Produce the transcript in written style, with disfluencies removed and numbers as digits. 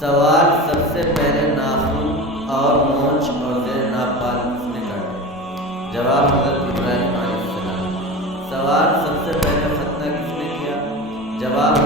सवाल सबसे पहले नाखून और मूंछ और ज़ेर नाप बाल किसने काटे? जवाब हज़रत इब्राहीम अलैहिस्सलाम। सवाल सबसे पहले खतना किसने किया? जवाब